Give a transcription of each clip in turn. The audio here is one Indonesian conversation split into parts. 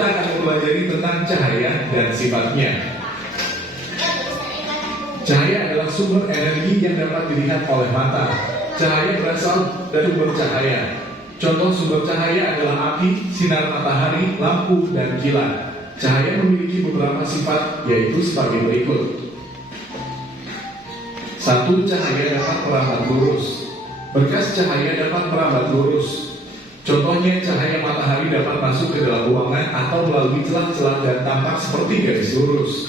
kita akan mempelajari tentang cahaya dan sifatnya. Cahaya adalah sumber energi yang dapat dilihat oleh mata. Cahaya berasal dari sumber cahaya. Contoh sumber cahaya adalah api, sinar matahari, lampu, dan kilat. Cahaya memiliki beberapa sifat, yaitu sebagai berikut. 1. Cahaya dapat merambat lurus. Berkas cahaya dapat merambat lurus. Contohnya, cahaya matahari dapat masuk ke dalam ruangan atau melalui celah-celah dan tampak seperti garis lurus.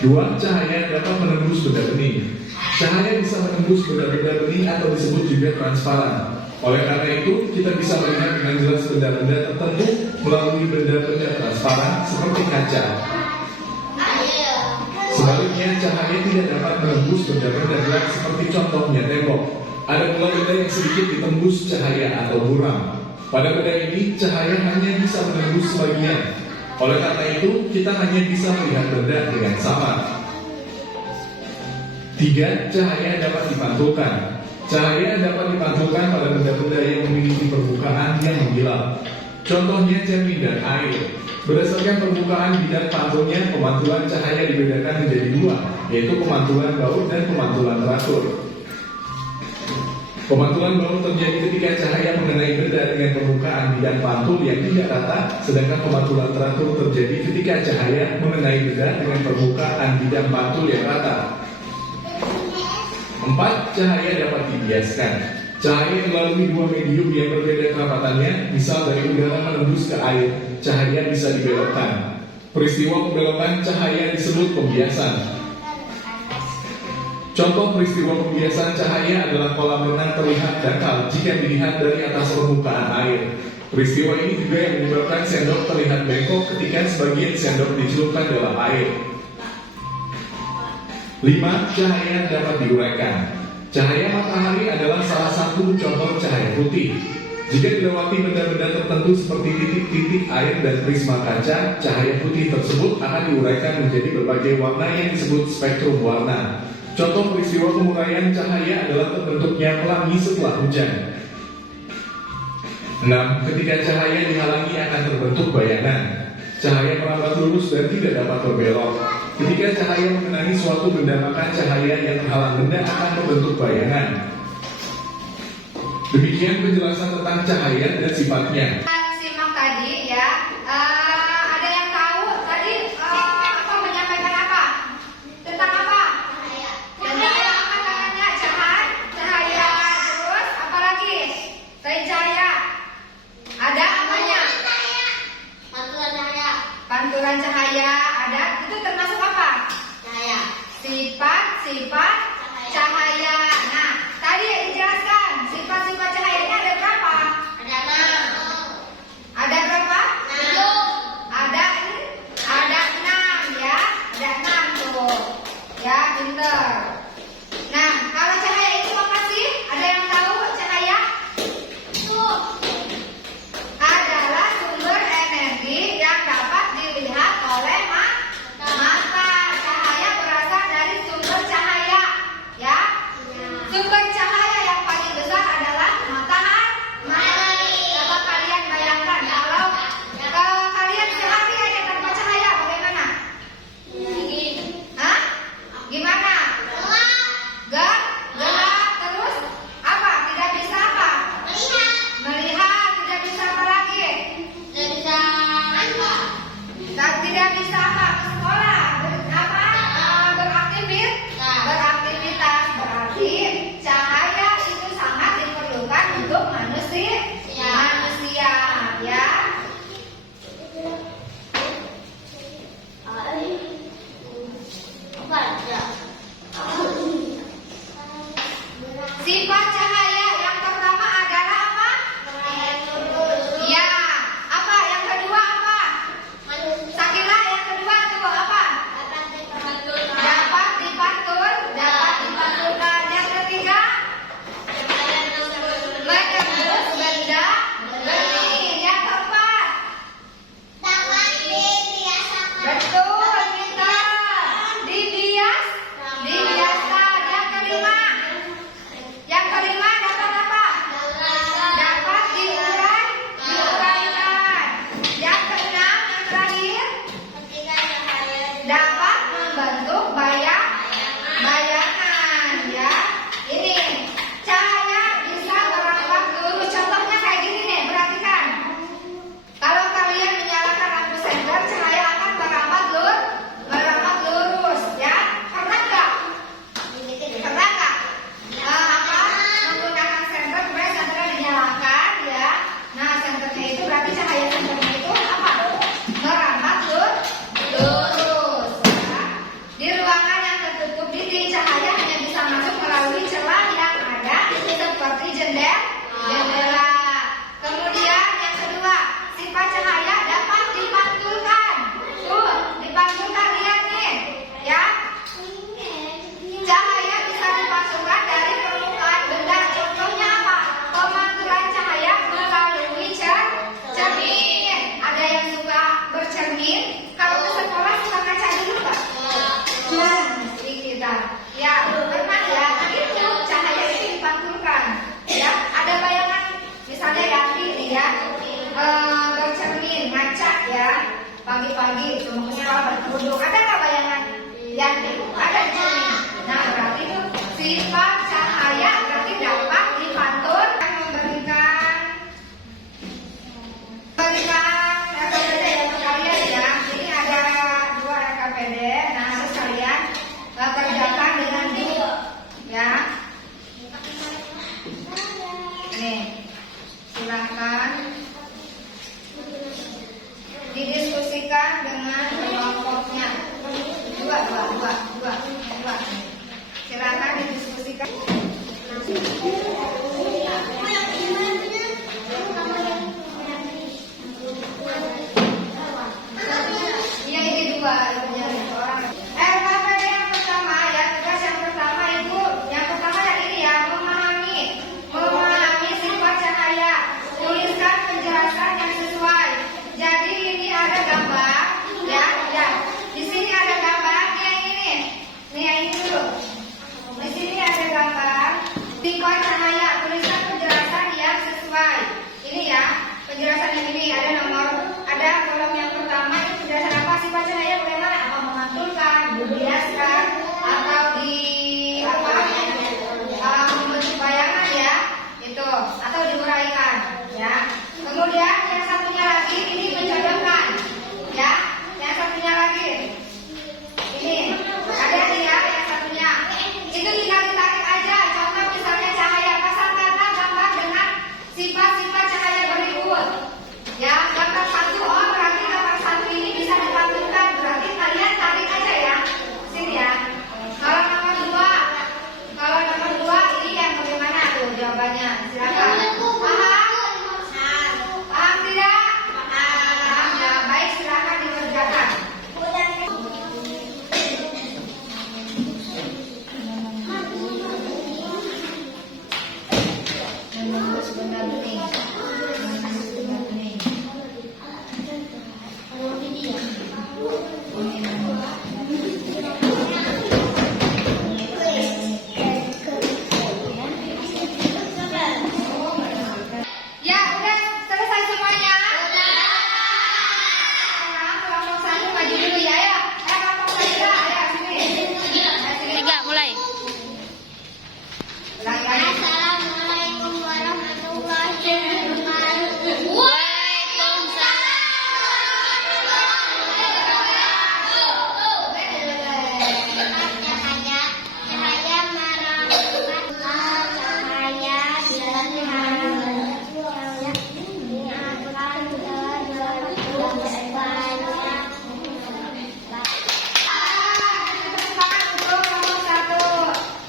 2. Cahaya dapat menembus benda bening. Cahaya bisa menembus benda-benda bening atau disebut juga transparan. Oleh karena itu, kita bisa melihat dengan jelas benda-benda tertentu melalui benda-benda transparan seperti kaca. Sebaliknya, cahaya tidak dapat menembus benda-benda gelap seperti contohnya tembok. Ada pula benda yang sedikit ditembus cahaya atau buram. Pada benda ini, cahaya hanya bisa menembus sebagian. Oleh karena itu, kita hanya bisa melihat benda dengan samar. 3. Cahaya dapat dipantulkan. Cahaya dapat dipantulkan pada benda-benda yang memiliki permukaan yang mengkilap. Contohnya cermin dan air. Berdasarkan permukaan bidang pantulnya, pemantulan cahaya dibedakan menjadi 2, yaitu pemantulan baut dan pemantulan teratur. Pemantulan baut terjadi ketika cahaya mengenai benda dengan permukaan bidang pantul yang tidak rata, sedangkan pemantulan teratur terjadi ketika cahaya mengenai benda dengan permukaan bidang pantul yang rata. 4. Cahaya dapat dibiaskan. Cahaya melalui dua medium yang berbeda kerapatannya, misal dari udara menembus ke air, cahaya bisa dibelokkan. Peristiwa pembelokan cahaya disebut pembiasan. Contoh peristiwa pembiasan cahaya adalah kolam renang terlihat dangkal jika dilihat dari atas permukaan air. Peristiwa ini juga yang menyebabkan sendok terlihat bengkok ketika sebagian sendok dicelupkan dalam air. 5. Cahaya dapat diuraikan. Cahaya matahari adalah salah satu contoh cahaya putih. Jika dilewati benda-benda tertentu seperti titik-titik air dan prisma kaca, cahaya putih tersebut akan diuraikan menjadi berbagai warna yang disebut spektrum warna. Contoh peristiwa penguraian cahaya adalah terbentuknya pelangi setelah hujan. 6. Ketika cahaya dihalangi akan terbentuk bayangan. Cahaya merambat lurus dan tidak dapat berbelok. Ketika cahaya mengenai suatu benda, maka cahaya yang terhalang benda akan membentuk bayangan. Demikian penjelasan tentang cahaya dan sifatnya. Simak tadi ya. Ada yang tahu tadi apa menyampaikan apa? Tentang apa? Cahaya. Cahaya apa namanya? Cahaya. Terus apa lagi? Selain cahaya. Ada apanya? Pantulan cahaya. Pantulan cahaya. Ada. Itu termasuk apa? Cahaya. Sifat cahaya. Nah, tadi dijelaskan sifat-sifat cahaya ini ada berapa? Ada 6. Ada berapa? 7. Ada 6 ya. Ada 6 tuh. Ya, pinter. Nah, kalau cahaya itu apa sih? Ada yang tahu cahaya? Adalah sumber energi yang dapat dilihat oleh mata. Cahaya berasal dari sumber cahaya, ya. Sumber cahaya yang paling besar adalah matahari. Coba kalian bayangkan kalau kalian sehari aja tanpa cahaya bagaimana? Hah? Gimana? Gelap, terus apa? Tidak bisa apa? Melihat, tidak bisa apa lagi? Tidak bisa apa? Ke sekolah, beraktivitas. Berarti cahaya itu sangat diperlukan untuk manusia, ya. Sifat cahaya yang pertama adalah apa? Ya. Apa? Yang kedua apa? Sakila, yang kedua itu apa? Dapat dipantulkan. Yang ketiga, menembus benda bening. Yang keempat, betul, kita dibiaskan. Yang kelima sifat cahaya berarti dapat dipantul memberikan RKPD ya sekalian ya. Ini ada 2 RKPD. Nah, sekalian kerjakan dengan dulu ya. Nih, silakan didiskusikan dengan kelompoknya. Dua. Silakan didiskusikan. Yang ini 2 orang. RKPD yang pertama ya, tugas yang pertama Ibu. Yang pertama yang ini ya, memahami sifat cahaya. Tuliskan penjelasan yang sesuai. Jadi ini ada gambar ya. Di sini ada gambar yang ini. Nih yang ini dulu. Di sini ada gambar sifat cahaya. Tuliskan penjelasan yang sesuai. Ini ya, penjelasan yang ini ada nomor, ada kolom yang pertama ini penjelasan apa sifat cahaya bagaimana? Apa memantulkan, dibiaskan, atau di apa? Membentuk bayangan ya, itu atau diuraikan ya. Kemudian yang satunya lagi ini menjodohkan ya. Yang satunya lagi ini ada nih ya, yang satunya itu tinggal ditarik aja. Contoh misalnya cahaya, pasangkanlah gambar dengan sifat-sifat cahaya berikut ya. Gambar 1, oh berarti gambar 1 ini bisa dipantulkan, berarti kalian tarik aja ya sini ya. Kalau nomor 2 ini yang bagaimana tuh jawabannya? Silakan. Paham tidak? Paham ya. Baik, silakan dikerjakan. Sebentar nih. Ya, udah selesai semuanya? Sekarang kelompok 1 maju dulu ya, ya. Kelompok 3, ayo sini. Sini. 3 mulai. Ulangi lagi. Assalamualaikum warahmatullahi wabarakatuh. Cahaya merambat cahaya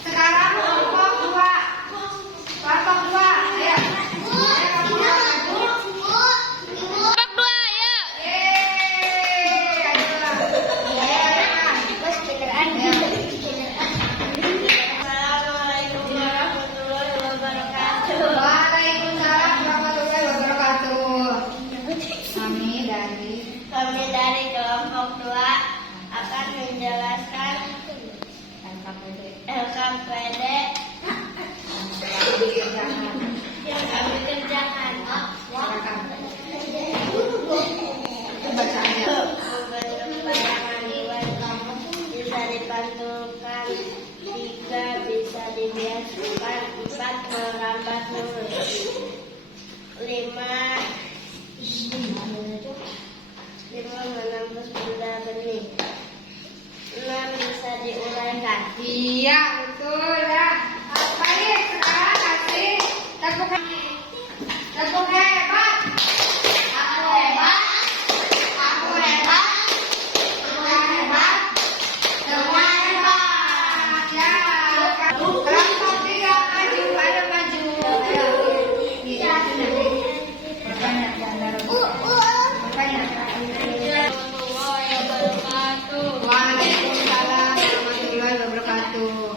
Sekarang kelompok 2. Kelompok 2, ayo. Assalamualaikum warahmatullahi wabarakatuh. Waalaikumsalam warahmatullahi wabarakatuh. Kami dari kelompok 2 akan menjelaskan LKPD yang kami kerjakan. Bacaannya. Membentuk bayangan iwan bisa dipantulkan, 3 bisa dibiaskan, 4 merambat lurus, 5 menembus benda benih, 6 bisa diuraikan. Iya, betul ya. Baik, sekarang kasih tepuk hebat. Aku hebat. Aku hebat. Kita hebat. Semua hebat. Ya. Kelompok 3 maju, ayo maju. Ayo. Iya, sudah. Berbanyak jangan berbanyak. Waalaikumsalam warahmatullahi wabarakatuh.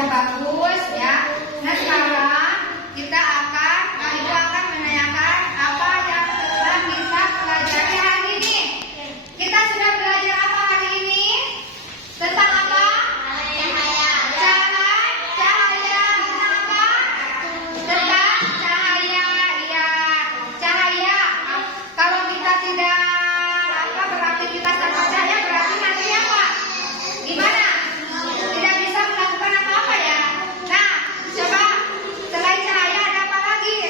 sudah bagus ya. Nah sekarang Ibu akan menanyakan apa yang telah kita pelajari hari ini. Kita sudah belajar apa hari ini? Tentang apa? Cahaya. Tentang apa? Tentang cahaya. Iya, cahaya. Kalau kita tidak beraktivitas tanpa cahaya berarti nantinya apa? Gimana? Tidak bisa melakukan apa-apa ya. Nah, coba selain cahaya ada apa lagi?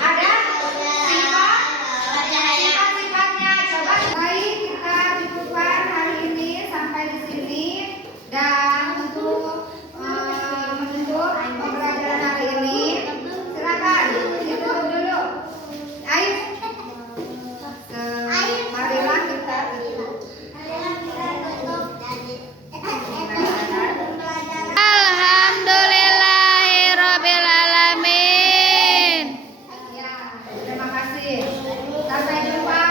Ada sifat-sifatnya. Coba baik kita cukupkan hari ini sampai di sini dan untuk menutup pembelajaran hari ini silakan ditutup dulu. Ayo. Marilah kita tutup. Alhamdulillahirobbilalamin. Ya, terima kasih. Sampai jumpa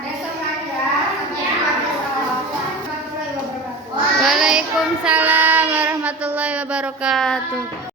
besok lagi ya. Sampai jumpa besok. Warahmatullahi wabarakatuh. Waalaikumsalam warahmatullahi wabarakatuh.